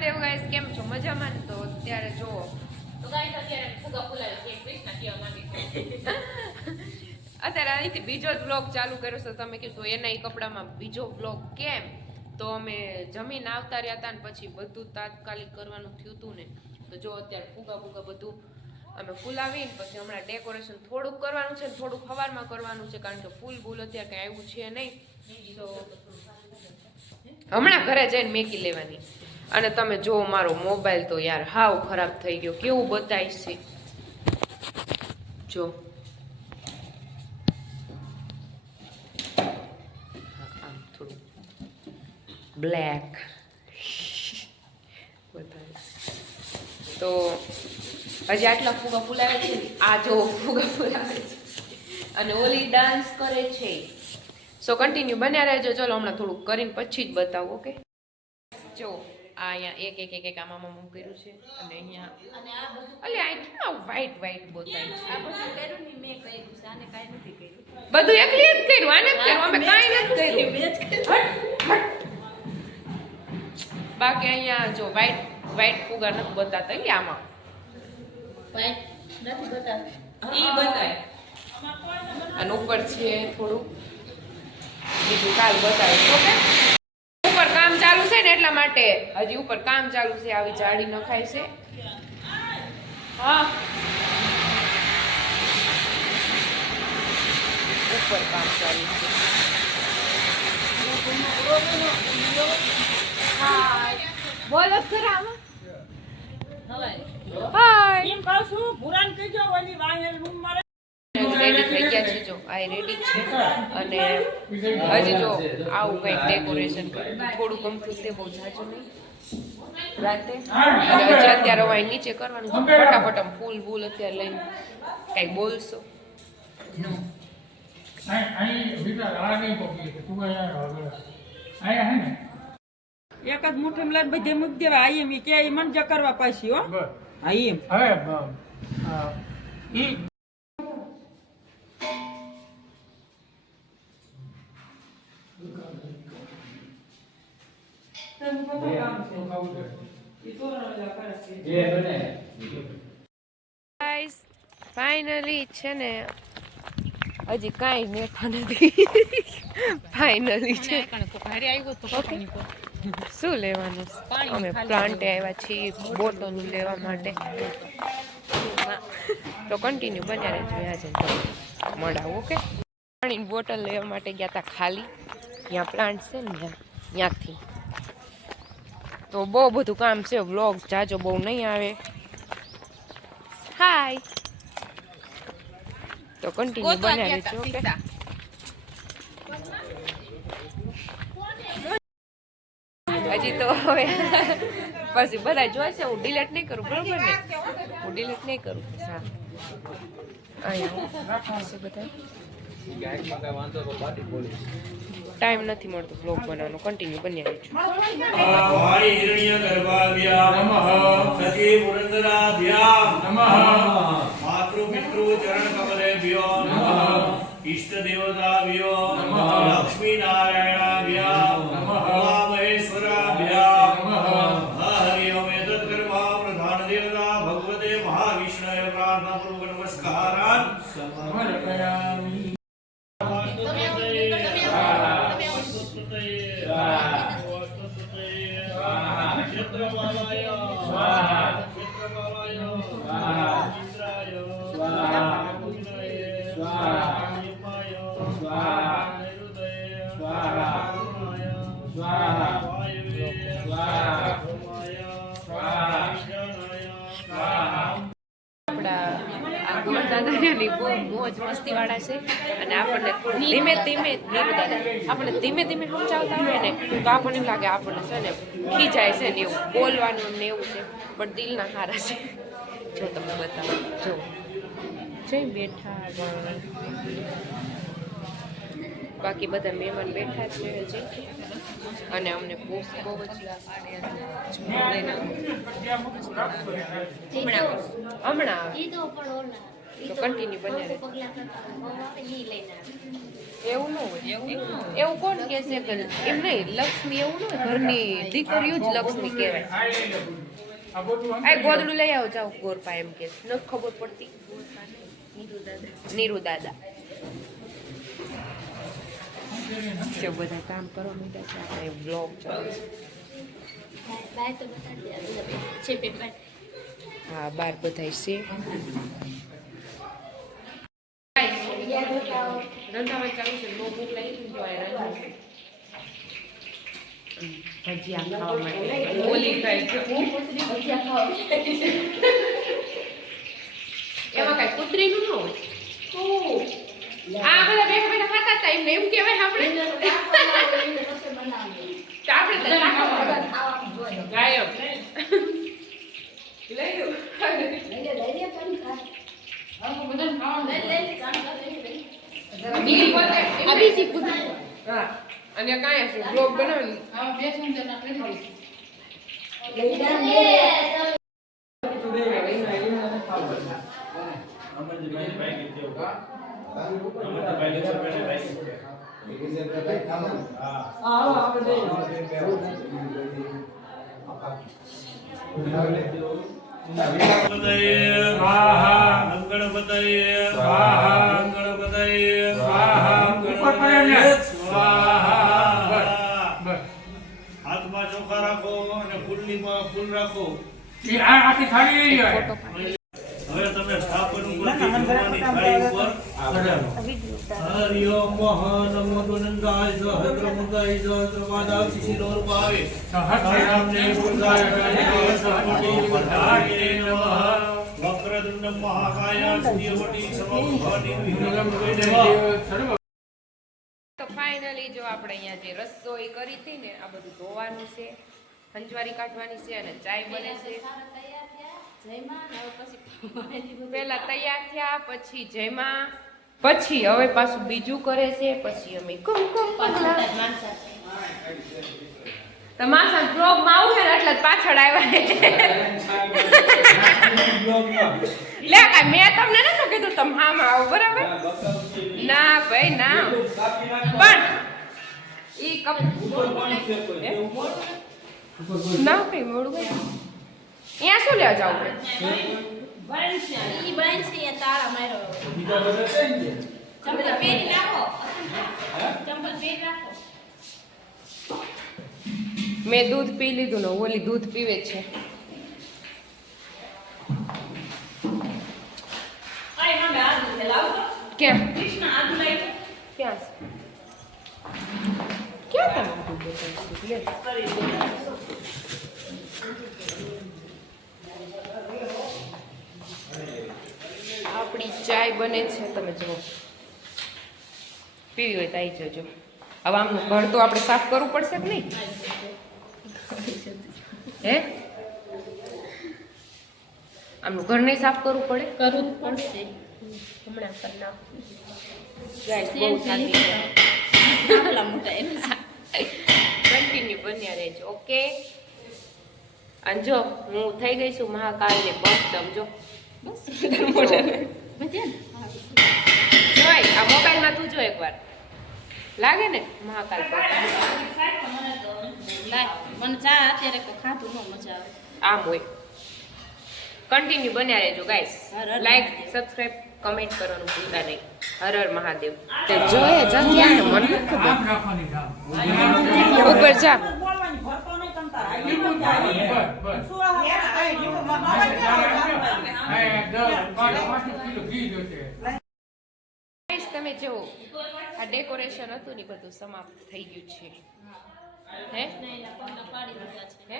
Mahadev guys, કેમ છો? મજામાં? તો અત્યારે જો તો ગાઈસ અત્યારે ફુગા ફુલાવે છે કૃષ્ણ કેવા માંગે છે. અત્યારે અહીંથી બીજો જ વ્લોગ ચાલુ કર્યો છે. તમે કીધું એના કપડામાં બીજો વ્લોગ કેમ? તો અમે જમીન આવતા રહ્યા હતા ને પછી બધું તાત્કાલિક કરવાનું થયું હતું ને, તો જો અત્યારે ફુગા બધું અમે ફૂલાવીને પછી હમણાં ડેકોરેશન થોડુંક કરવાનું છે, થોડુંક સવારમાં કરવાનું છે, કારણ કે ફૂલ અત્યારે કંઈ આવ્યું છે નહીં. તો હમણાં ઘરે જઈને મેકી લેવાની. અને તમે જો મારો મોબાઈલ તો યાર હાવ ખરાબ થઈ ગયો, કેવું બતાવીશ છે જો. આમ થોડું બ્લેક તો હજી આટલા ફુગા ફૂલાવે છે. આ જો ફુગા ફૂલાવે છે અને ઓલી ડાન્સ કરે છે. સો કન્ટિન્યુ બન્યા રહેજો. ચલો હમણાં થોડુંક કરીને પછી જ બતાવું. ઓકે, જો આ અહીંયા એક આમાં કર્યું છે અને અહીંયા અલે આ કેમ વ્હાઈટ બોતાય છે. આ બધું કર્યું ને મેં કર્યું છે, આને કાઈ નથી કર્યું. બધું એકલી જ કર્યું, આને જ કર્યું, અમે કાઈ નથી કર્યું. બાકી અહીંયા જો વ્હાઈટ ફુગા નથી બતાતા એટલે આમાં વ્હાઈટ નથી બતાવે. ઈ બતાય અને ઉપર છે થોડું બીજું કાલ બતાવીશ. ઓકે, ઉપર કામ ચાલુ છે ને એટલા માટે હજી ઉપર કામ ચાલુ છે. આવી જાડી નખાય છે. હા, ઉપર કામ ચાલુ છે. હાય બોલો ખરા આમાં. હાય એમ કહું છું પુરાણ કહેજો ઓલી વાંહેલ રૂમ મારે રેડી થઈ ગયા છે. જો આ રેડી છે અને હજી જો આવું કંઈક ડેકોરેશન કર્યું થોડું ગમતું તે બહુ જાજુ નહીં રાતે. અને હજી અત્યારે હવે નીચે કરવાનું છે. ફટાફટ ફૂલ અત્યારે લઈને કંઈક બોલશો? નો એક જ મુઠ્ઠી લઈને બધે મૂકી દેવા. આ એમ કે એ મન જ કરવા પાછી હો. હા એમ હવે ઈ ગાઈસ ફાઇનલી છે ને હજી કાંઈ નેઠા નથી. ફાઇનલી છે. શું લેવાનું? અમે પ્લાન્ટ આવ્યા છીએ બોટલ લેવા માટે. તો કન્ટિન્યુ બન્યા રહેજો. આજે મળાવું. ઓકે, પાણીની બોટલ લેવા માટે ગયા હતા ખાલી. ત્યાં પ્લાન્ટ છે ને ત્યાંથી. તો બહુ બધું કામ છે. વ્લોગ જાજો બહુ નહીં આવે. હાય, તો કન્ટિન્યુ બન્યા રહેજો. ઓકે, હજી તો હવે પછી બધા જોઈશે. હું ડિલેટ નહીં કરું, બરોબર ને? હું ડિલેટ નહીં કરું. હા, અહીંયા બધા ટાઈમ નથી મળતો વ્લોગ બનાવવાનો. કન્ટિન્યુ બન્યા રહેજો. વારી હિરણ્ય ગર્ભાભ્યામ નમઃ સતી પુરંદરાભ્યામ નમઃ માતૃ પિતૃ ચરણ કમલેભ્યો નમઃ ઇષ્ટ દેવતાભ્યો નમઃ લક્ષ્મી નારાયણાભ્યામ નમઃ મહેશ્વરાભ્યામ નમઃ હરિ ઓમ એતદ કર્મા પ્રધાન દેવતા ભગવતે મહાવિષ્ણવે પ્રાર્થના પૂર્વક નમસ્કારાન સમર્પયામિ. મોજ મસ્તી વાળા છે અને આપણને ધીમે ધીમે આપણને ધીમે ધીમે સમજાવતા હોય ને તો આપણને એમ લાગે આપણને છે ને ખીજાય છે ને એવું બોલવાનું ને એવું છે, પણ દિલના હારા છે. જો તમને બતાવો, જો જઈ બેઠા બાકી બધા મહેમાન બેઠા છે હજી અને અમને ભૂખ બહુ જ હમણાં તો કન્ટિન્યુ બન્યા રહેજો. પગલા કરતા બહુ આવે ની લઈને આવે. એવું ન હોય, એવું કોણ કહે છે કે એમ નહીં, લક્ષ્મી એવું ન હોય, ઘરની દીકરીઓ જ લક્ષ્મી કહેવાય. આ ગોદડું લઈ આવો જાઓ ગોરપા એમ કે ન ખબર પડતી. નીરુ દાદા જો બધા કામ કરવા માંડ્યા છે, આપણે બ્લોગ ચાલુ છે. બાય તો બતાડી દે છે પેપર. હા બાર બધાય છે. રંધાવા ચાલુ છે, બહુ ભૂખ લાગી છે, જો આ રંધાવા છે. ભજીયા ખાવા માટે ઓલી ખાય છે. એમાં કઈ કુતરીનું ન હોય. આ બધા બેઠા બેઠા ખાતા હતા એમને એમ કહેવાય આપણે. તો આપણે તો ગાયબ લઈ લો. હા અને કાંઈ હશે બ્લોગ બનાવી હાથમાં ચોખા રાખો અને ફૂલનીમાં ફૂલ રાખો. આખી થાળી હવે તમે સ્થાપન ઉપરથી જોવાની થાળી ઉપર હરિ ઓમ નમો ગોનંદાય સહસ્રમુદાય સહસ્રપાદાય શિશિરોર્પ આવે સહસ્રનામને પુરુષાય સહસ્રકોટિ પધારિને નમઃ વક્રતુંડ મહાકાય સૂર્યકોટિ સમપ્રભા નિર્વિઘ્નં. તો ફાઇનલી જો આપણે અહીંયા જે રસોઈ કરી હતી ને આ બધું ધોવાનું છે, હંજવારી કાઢવાની છે અને ચાય બને છે. પેલા તૈયાર થયા પછી જયમાં પછી હવે પાછું બીજું કરે છે પછી અમે કુમકુમ પગલા તમારા બ્લોગ માં આવું છે ને એટલે જ પાછળ આવ્યા. લે કાંઈ મેં તમને નતું કીધું તમે હામાં આવો બરાબર. ના ભાઈ ના પણ ઈ કપ ના ભાઈ મોડું ગયું અહીંયા શું લેવા જાવ? ઈ બન છે એ તાળા માર્યો. ચંપલ પહેરી નાખો. ચંપલ પહેરી રાખો. મેં દૂધ પી લીધું ને ઓલી દૂધ પીવે છે. ક્યાં ક્યાં ક્યાં તમે આપણી ચાય બને છે, તમે જુઓ. પીવી હોય તો આવી જજો. હવે આમનું ઘર તો આપણે સાફ કરવું પડશે કે નહીં? હે આમનું ઘર નહીં સાફ કરવું પડે? કરવું પડશે. હમણાં કરી નાખું. ગાઈસ બહુ થાકી ગયા. આટલા મોટા એમ કન્ટિન્યુ બન્યા રહેજો. ઓકે અને જો હું થઈ ગઈ છું મહાકાલને ભક્તમ. જો જોઈ આ મોબાઈલમાં તું જો એકવાર લાગે ને મહાકાલ મને ચા અત્યારે ખાતું ન મજા આવે. આમ હોય. કન્ટિન્યુ બન્યા રહેજો ગાઈસ. લાઈક સબસ્ક્રાઇબ કમેન્ટ કરવાનું ભૂલતા નહીં. હર હર મહાદેવ. તે જોઈએ જગ્યા ને મને ખબર ઉપર જા. તમે જો આ ડેકોરેશન હતું ને બધું સમાપ્ત થઈ ગયું છે. હે કૃષ્ણના પગલા પાડી લીધા છે. હે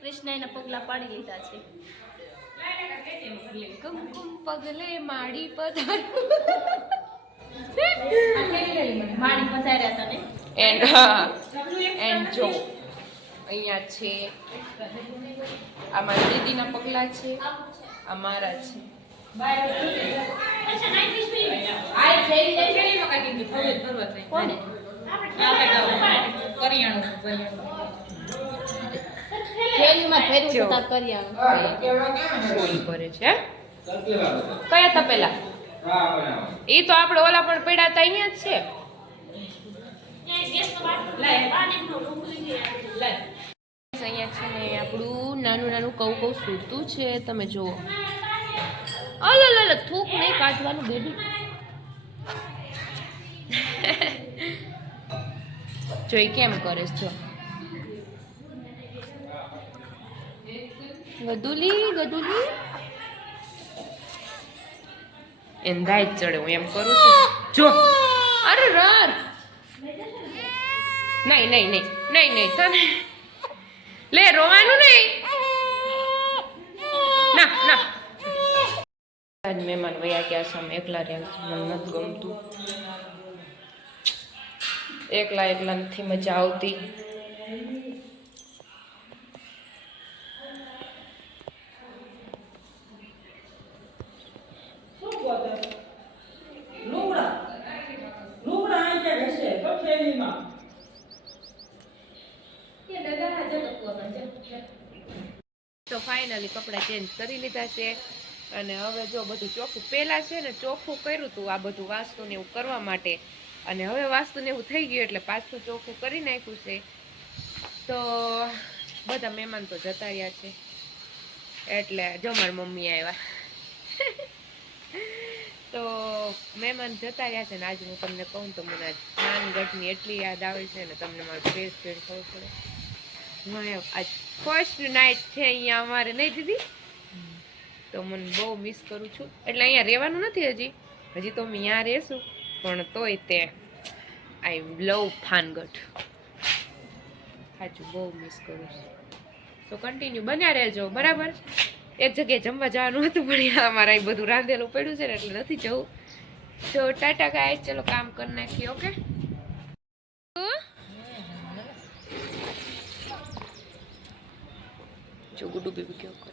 કૃષ્ણના પગલા પાડી લીધા છે. કુમકુમ પગલે માડી પધાર. માડી પધાર્યા હતા ને. એન્ડ હા એન્ડ જો અહીંયા છે આ મારી દીદીના પગલા છે, આ મારા છે. થેલીમાં ભર્યું છે તાર કરિયાણું. ફૂલ ભરે છે. કયા તપેલા? ઈ તો આપણે ઓલા પણ પડ્યા હતા અહીંયા જ છે. અહીંયા છે ને આપણું નાનું નાનું કઉ સૂતું છે, તમે જુઓ. અલલ થૂક નહીં કાઢવાનું બેબી. જોઈ કેમ કરે છે, જો ગદુલી એંધાય જ ચડે. હું એમ કરું છું, જો. અરે રર નહીં તને લે, રોવાનું નહીં. ના આજ મહેમાન વયા ગયા છે, અમે એકલા રહ્યા છે. મને નથી ગમતું, એકલા નથી મજા આવતી. તો ફાઇનલી કપડાં ચેન્જ કરી લીધા છે અને હવે જો બધું ચોખ્ખું. પહેલા છે ને ચોખ્ખું કર્યું હતું આ બધું વાસ્તુ ને એવું કરવા માટે, અને હવે વાસ્તુ ને એવું થઈ ગયું એટલે પાછું ચોખ્ખું કરી નાખ્યું છે. તો બધા મહેમાન તો જતા રહ્યા છે, એટલે જો મારી મમ્મી આવ્યા. તો મહેમાન જતા રહ્યા છે ને આજે હું તમને કહું તો મને નાનગઢની એટલી યાદ આવે છે ને, તમને મારું ફેસ જોઈને ખબર પડે. આજ ફર્સ્ટ નાઇટ છે અહીંયા અમારે, નહીં દીદી? તો મને બહુ મિસ કરું છું. એટલે અહીંયા રહેવાનું નથી હજી તો અમે અહીંયા રહેશું, પણ તોય તે આઈ લવ થાનગઢ. સાચું બહુ મિસ કરું છું. તો કન્ટિન્યુ બન્યા રહેજો, બરાબર? એક જગ્યાએ જમવા જવાનું હતું પણ અમારે અહીં બધું રાંધેલું પડ્યું છે ને એટલે નથી જવું. તો ટાટા ગાય, ચલો કામ કરી નાખીએ. ઓકે, જો ગુડુ બેબી કેવું કરે.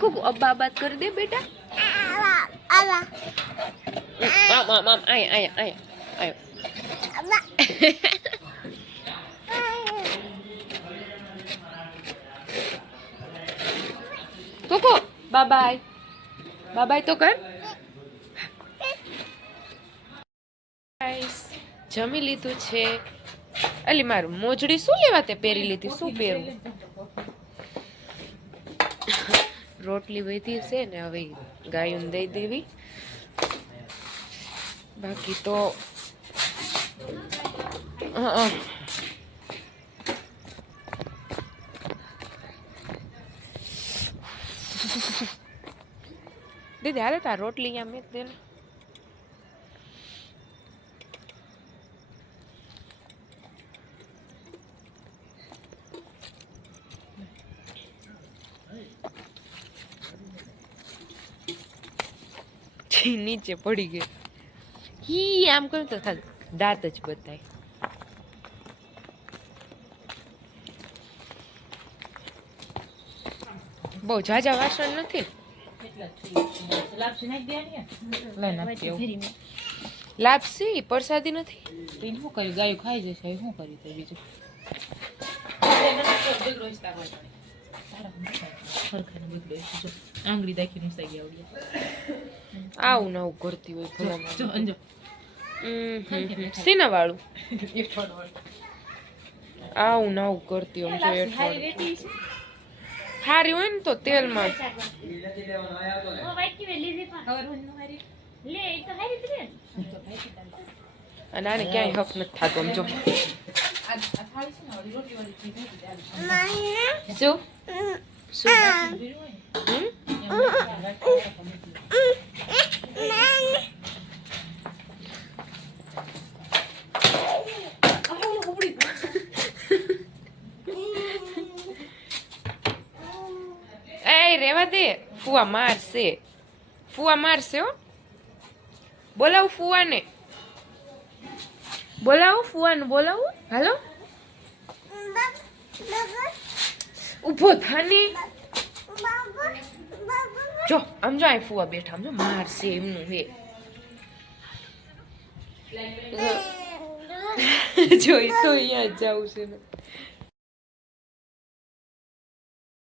કુકુ અબ્બા બાત કરી દે બેટા. આયા કુકુ બાય તો કર. જમી લીધું છે. અલી મારું મોજડી શું લેવા તે પહેરી લીધી? શું પહેરવું? રોટલી વધી છે ને, હવે ગાયું દઈ દેવી. બાકી તો દીદી હાલે તાર રોટલી અહીંયા મેં દે ને. નીચે પડી ગઈ. હી આમ કરું તો દાંત જ બતાય. બહુ ઝાઝા વાસણ નથી. લાપસી પરસાદી નથી. શું કર્યું? ગાયું ખાઈ જશે. શું કર્યું બીજું? આંગળી દાખી મુસાઈ ગયા. આવું નવું કરતી હોય ભલા. સીના વાળું આવું નવું કરતી હોય. હારી હોય ને તો તેલમાં અને આને ક્યાંય હક નથી થતો. આમ જો શું રેવા દે. ફુવા મારશે હો. બોલાવું ફુવાને, બોલાવું. હાલો ઉભો થાને. જો આમ જો, આ ફુવા બેઠા, આમ જો મારશે એમનું હે. જોઈ તો અહીંયા જવું છે ને.